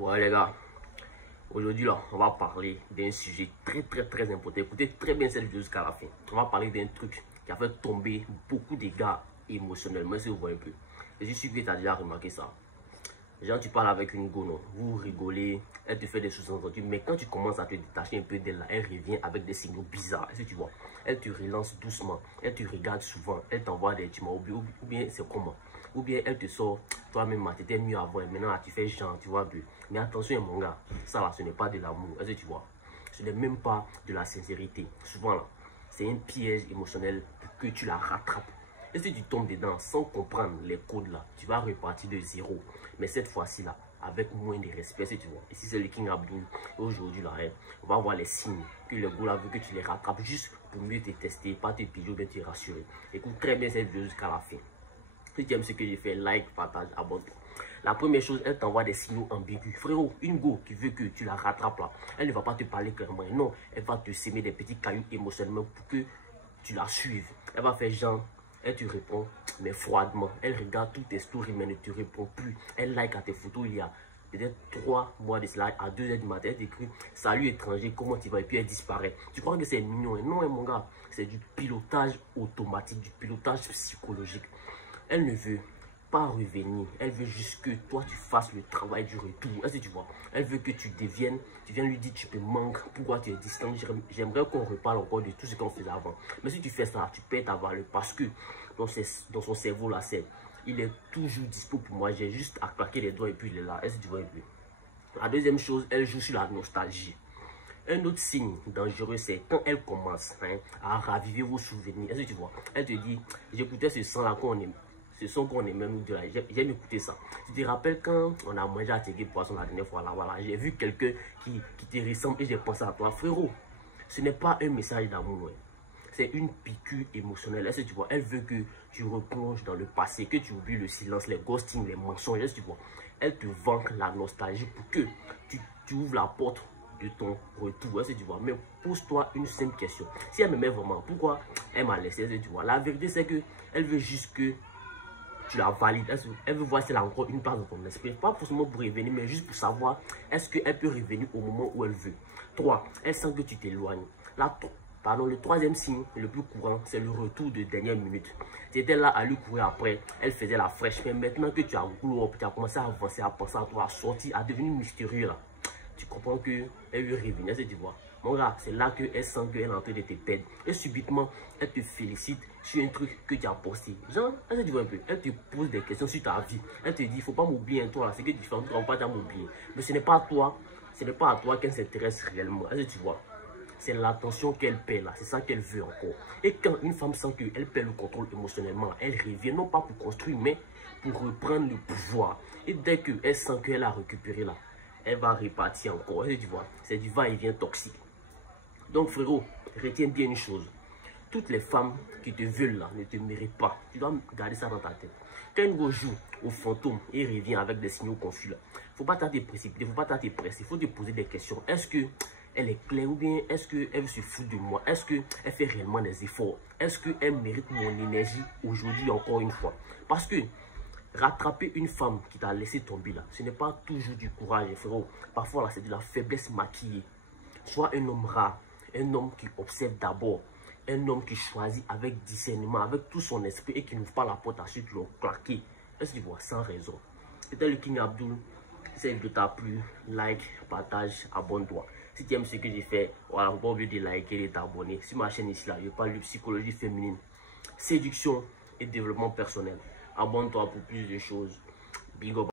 Ouais les gars, aujourd'hui là, on va parler d'un sujet très important. Écoutez très bien cette vidéo jusqu'à la fin. On va parler d'un truc qui a fait tomber beaucoup de gars émotionnellement, si vous voyez un peu. Et je suis sûr que tu as déjà remarqué ça. Genre tu parles avec une go, non, vous rigolez, elle te fait des sous-entendus, mais quand tu commences à te détacher un peu d'elle là, elle revient avec des signaux bizarres, est-ce que tu vois? Elle te relance doucement, elle te regarde souvent, elle t'envoie des tu ou bien c'est comment? Ou bien elle te sort, toi-même, tu étais mieux avant, et maintenant tu fais genre, tu vois, peu. Mais attention mon gars, ça là, ce n'est pas de l'amour, est-ce que tu vois? Ce n'est même pas de la sincérité. Souvent là, c'est un piège émotionnel pour que tu la rattrapes. Et si tu tombes dedans sans comprendre les codes là, tu vas repartir de zéro. Mais cette fois-ci là, avec moins de respect, si tu vois. Ici c'est le King Abdul. Aujourd'hui là, on va voir les signes que le goût là veut que tu les rattrapes juste pour mieux te tester, pas te piger ou bien te rassurer. Écoute très bien cette vidéo jusqu'à la fin. Si tu aimes ce que j'ai fait, like, partage, abonne-toi. La première chose, elle t'envoie des signaux ambigus. Frérot, une go qui veut que tu la rattrapes là, elle ne va pas te parler clairement. Non, elle va te semer des petits cailloux émotionnellement pour que tu la suives. Elle va faire genre, elle te répond, mais froidement. Elle regarde toutes tes stories, mais ne te répond plus. Elle like à tes photos il y a peut-être 3 mois de cela, à 2 h du matin. Elle t'écrit, salut étranger, comment tu vas? Et puis elle disparaît. Tu crois que c'est mignon? Et non, mon gars, c'est du pilotage automatique, du pilotage psychologique. Elle ne veut pas revenir. Elle veut juste que toi, tu fasses le travail du retour. Est-ce que tu vois? Elle veut que tu deviennes, tu viens lui dire, tu te manques, pourquoi tu es distant. J'aimerais qu'on reparle encore de tout ce qu'on faisait avant. Mais si tu fais ça, tu perds ta valeur parce que dans son cerveau, là, il est toujours dispo pour moi. J'ai juste à claquer les doigts et puis il est là. Est-ce que tu vois? La deuxième chose, elle joue sur la nostalgie. Un autre signe dangereux, c'est quand elle commence à raviver vos souvenirs. Est-ce que tu vois? Elle te dit, j'écoutais ce son là qu'on aime. Ce son qu'on aimait nous deux là, j'aime écouter ça. Tu te rappelles quand on a mangé à Tégé Poisson la dernière fois là, voilà, j'ai vu quelqu'un qui te ressemble et j'ai pensé à toi. Frérot, ce n'est pas un message d'amour. C'est une piqûre émotionnelle. Est-ce que tu vois? Elle veut que tu replonges dans le passé, que tu oublies le silence, les ghostings, les mensonges. Est-ce que tu vois? Elle te vend la nostalgie pour que tu ouvres la porte de ton retour. Est-ce que tu vois? Mais pose-toi une simple question. Si elle me met vraiment, pourquoi elle m'a laissé? Est-ce que tu vois? La vérité, c'est que elle veut juste que tu la valides. Elle veut voir si elle a encore une place dans ton esprit. Pas forcément pour revenir, mais juste pour savoir est-ce qu'elle peut revenir au moment où elle veut. 3. Elle sent que tu t'éloignes. Le troisième signe, le plus courant, c'est le retour de dernière minute. Tu étais là à lui courir après, elle faisait la fraîche. Mais maintenant que tu as glow up, tu as commencé à avancer, à penser à toi, à sortir, à devenir mystérieux là, tu comprends qu'elle veut revenir, tu vois. Mon gars, c'est là qu'elle sent qu'elle est en train de te perdre. Et subitement, elle te félicite sur un truc que tu as posté. Genre, elle te dit un peu, elle te pose des questions sur ta vie. Elle te dit, il ne faut pas m'oublier, toi, c'est que tu fais, on ne va pas m'oublier. Mais ce n'est pas à toi, qu'elle s'intéresse réellement. Est-ce que tu vois? C'est l'attention qu'elle perd là, c'est ça qu'elle veut encore. Et quand une femme sent qu'elle perd le contrôle émotionnellement, elle revient non pas pour construire, mais pour reprendre le pouvoir. Et dès qu'elle sent qu'elle a récupéré là, elle va repartir encore. Et tu vois, c'est du va-et-vient toxique. Donc frérot, retiens bien une chose. Toutes les femmes qui te veulent là ne te méritent pas. Tu dois garder ça dans ta tête. Quand une go joue au fantôme et revient avec des signaux confus là, faut pas t'attendre précipiter, faut pas t'attendre presser, il faut te poser des questions. Est-ce que elle est claire ou bien est-ce qu'elle se fout de moi? Est-ce qu'elle fait réellement des efforts? Est-ce qu'elle mérite mon énergie aujourd'hui encore une fois? Parce que rattraper une femme qui t'a laissé tomber là, ce n'est pas toujours du courage, frérot. Parfois là, c'est de la faiblesse maquillée. Sois un homme rare, un homme qui observe d'abord, un homme qui choisit avec discernement, avec tout son esprit et qui n'ouvre pas la porte à ceux qui l'ont claqué. Est-ce que tu vois? Sans raison. C'était le King Abdul. Si cette vidéo t'a plu, like, partage, abonne-toi. Si tu aimes ce que j'ai fait, voilà, pas oublier de liker et de t'abonner. Sur ma chaîne ici, là, je parle de psychologie féminine, séduction et développement personnel. Abonne-toi pour plus de choses. Big up.